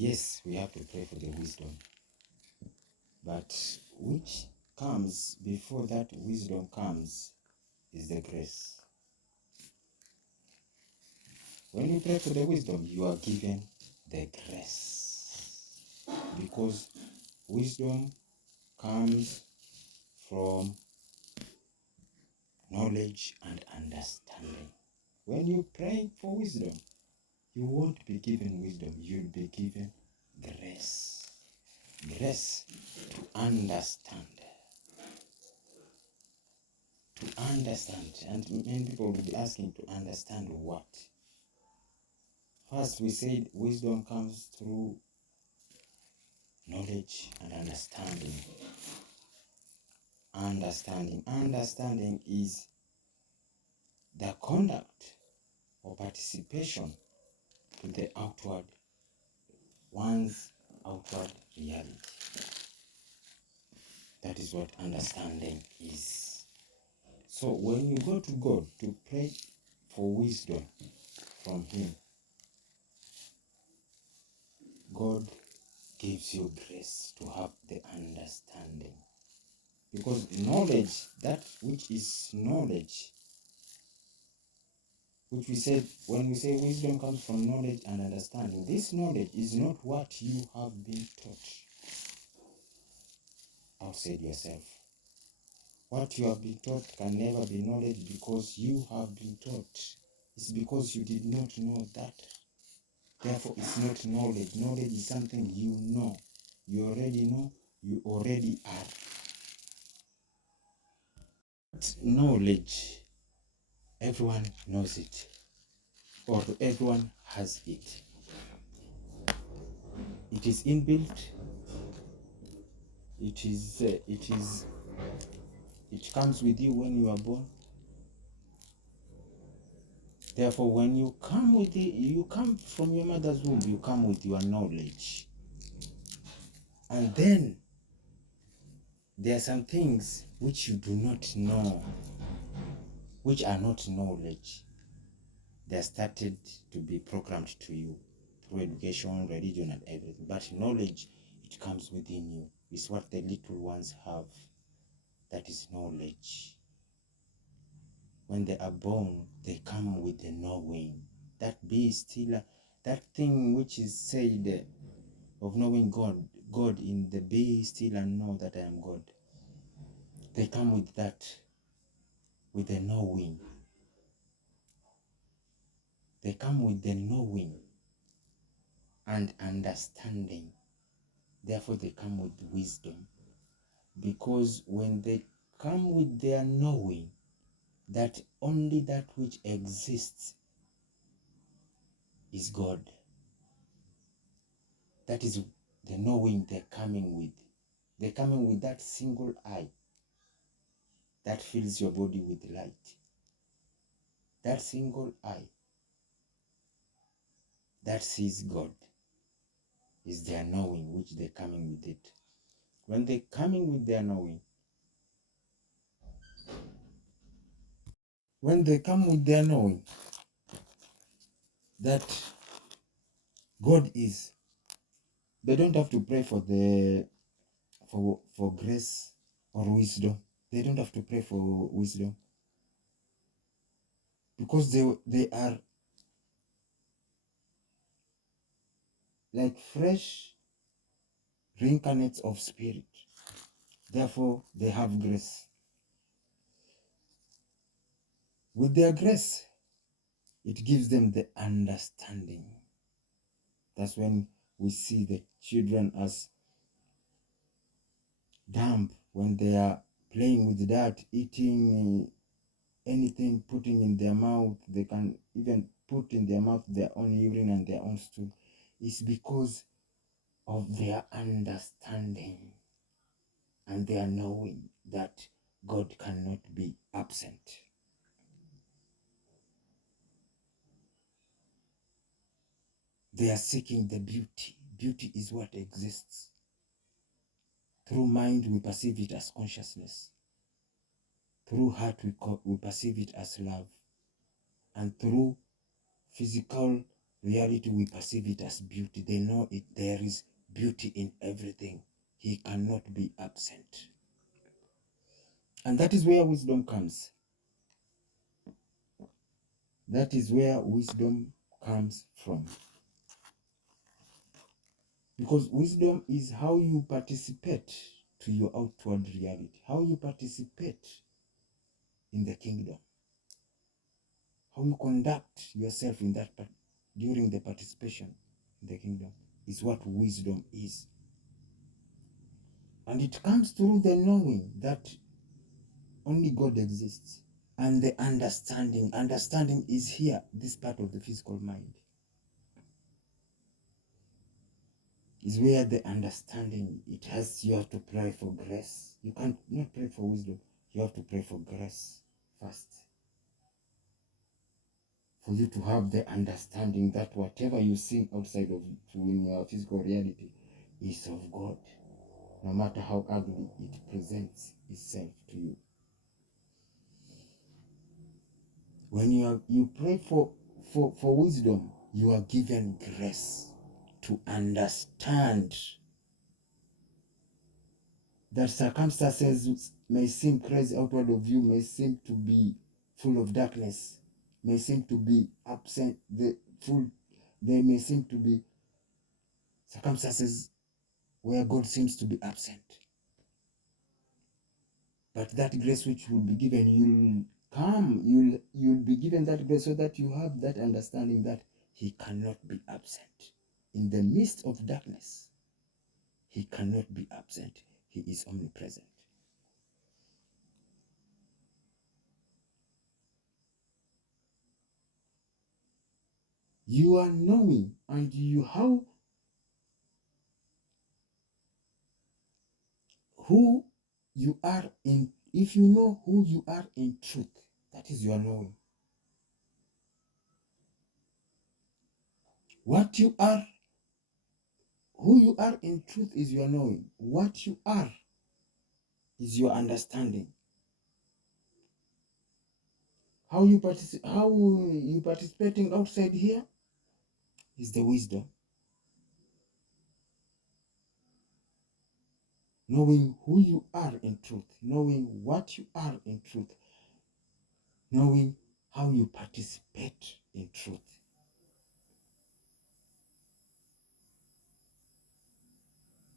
yes, we have to pray for the wisdom. But which comes before that wisdom comes is the grace. When you pray for the wisdom, you are given the grace. Because wisdom comes from knowledge and understanding. When you pray for wisdom, you won't be given wisdom, you'll be given grace. Grace to understand. To understand. And many people will be asking, to understand what? First, we said wisdom comes through knowledge and understanding. Understanding is the conduct or participation to the outward, one's outward reality. That is what understanding is. So when you go to God to pray for wisdom from Him, God gives you grace to have the understanding. Because knowledge, that which is knowledge, which we said, when we say wisdom comes from knowledge and understanding, this knowledge is not what you have been taught outside yourself. What you have been taught can never be knowledge because you have been taught. It's because you did not know that. Therefore, it's not knowledge. Knowledge is something you know. You already know. You already are. But knowledge, everyone knows it. Or everyone has it. It is inbuilt. It comes with you when you are born. Therefore, when you come with it, you come from your mother's womb, you come with your knowledge. And then there are some things which you do not know, which are not knowledge. They are started to be programmed to you through education, religion, and everything. But knowledge, it comes within you. It's what the little ones have. That is knowledge. When they are born, they come with the knowing. That be still, that thing which is said of knowing God in the be still and know that I am God. They come with that, with the knowing. They come with the knowing and understanding. Therefore, they come with wisdom. Because when they come with their knowing that only that which exists is God, that is the knowing they're coming with. They're coming with that single eye that fills your body with light. That single eye that sees God is their knowing, which they're coming with it. When they're coming with their knowing, that God is, they don't have to pray for grace or wisdom. They don't have to pray for wisdom because they are like fresh reincarnates of spirit. Therefore, they have grace. With their grace, it gives them the understanding. That's when we see the children as dumb when they are playing with that, eating anything, putting in their mouth. They can even put in their mouth their own urine and their own stool. It's because of their understanding and their knowing that God cannot be absent. They are seeking the beauty. Beauty is what exists. Through mind, we perceive it as consciousness. Through heart, we perceive it as love. And through physical reality, we perceive it as beauty. They know it. There is beauty in everything. He cannot be absent. And that is where wisdom comes. That is where wisdom comes from. Because wisdom is how you participate to your outward reality, how you participate in the kingdom, how you conduct yourself in that during the participation in the kingdom is what wisdom is. And it comes through the knowing that only God exists, and the understanding. Understanding is here, this part of the physical mind. Is where the understanding, it has, you have to pray for grace. You can't not pray for wisdom. You have to pray for grace first. For you to have the understanding that whatever you see outside of in your physical reality is of God, no matter how ugly it presents itself to you. When you pray for wisdom, you are given grace to understand that circumstances may seem crazy outward of you, may seem to be full of darkness, may seem to be absent, they may seem to be circumstances where God seems to be absent. But that grace which will be given, you'll be given that grace so that you have that understanding that he cannot be absent. In the midst of darkness, he cannot be absent. He is omnipresent. You are knowing, and who you are in. If you know who you are in truth, that is your knowing. What you are, who you are in truth is your knowing. What you are is your understanding. How you participating outside here is the wisdom. Knowing who you are in truth, knowing what you are in truth, knowing how you participate in truth.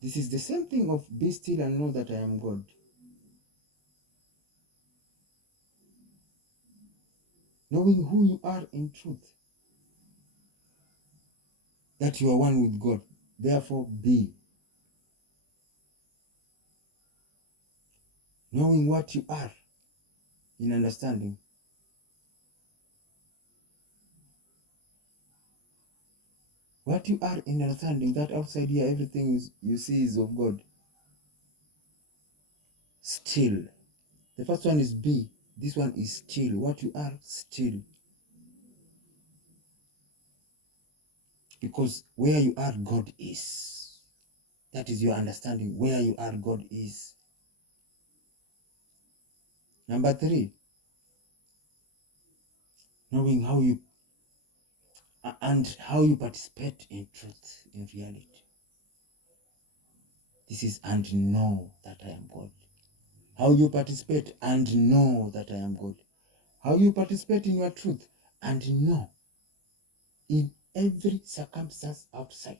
This is the same thing of be still and know that I am God. Knowing who you are in truth, that you are one with God, therefore be. Knowing what you are in understanding. What you are in understanding, that outside here everything you see is of God. Still. The first one is be. This one is still. What you are, still. Because where you are, God is. That is your understanding. Where you are, God is. Number 3, knowing how you participate in truth, in reality. This is and know that I am God. How you participate and know that I am God. How you participate in your truth and know in every circumstance outside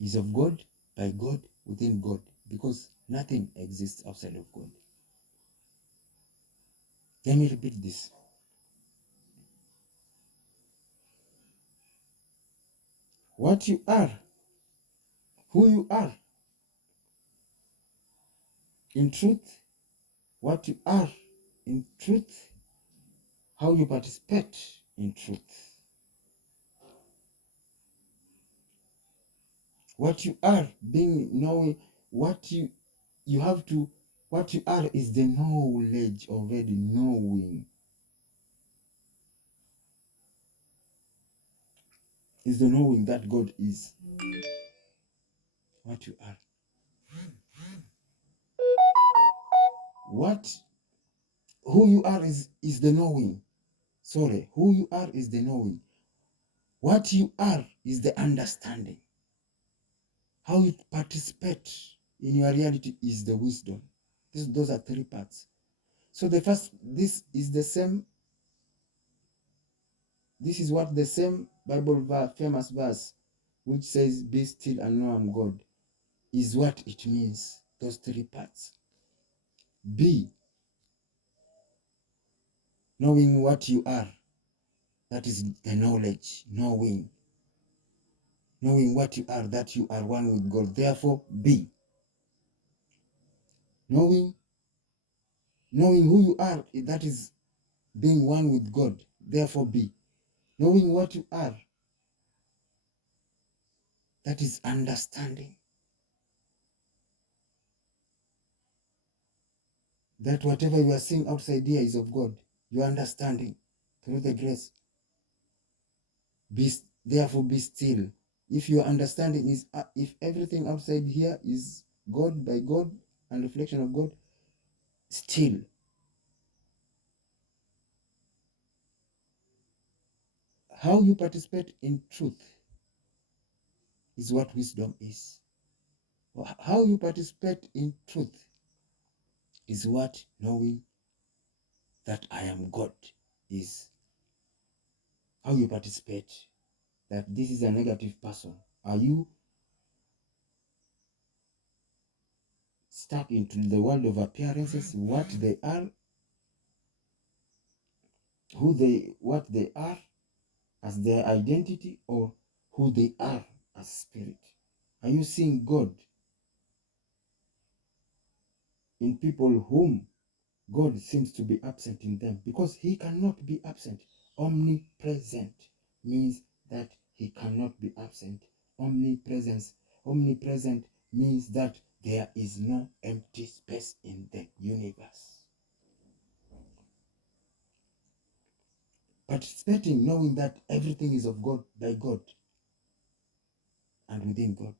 is of God, by God, within God, because nothing exists outside of God. Let me repeat this. What you are, who you are in truth, what you are in truth, how you participate in truth. What you are, being knowing what you have to, what you are is the knowledge, already knowing. Is the knowing that God is. What you are. What who you are is the knowing. Sorry, who you are is the knowing. What you are is the understanding. How you participate in your reality is the wisdom. Those are three parts. So the first, this is the same. This is what the same Bible verse, famous verse, which says, "Be still and know I'm God," is what it means. Those three parts. Be, knowing what you are. That is the knowledge, knowing what you are, that you are one with God. Therefore, be. Knowing who you are, that is being one with God. Therefore, be. Knowing what you are, that is understanding. That whatever you are seeing outside here is of God. You are understanding through the grace. Therefore, be still. If your understanding is, if everything outside here is God, by God, and reflection of God, still. How you participate in truth is what wisdom is. How you participate in truth is what knowing that I am God is. How you participate that this is a negative person. Are you stuck into the world of appearances, what they are, what they are as their identity, or who they are as spirit? Are you seeing God in people whom God seems to be absent in them? Because he cannot be absent. Omnipresent means that he cannot be absent. Omnipresent means that there is no empty space in the universe. Participating, knowing that everything is of God, by God, and within God.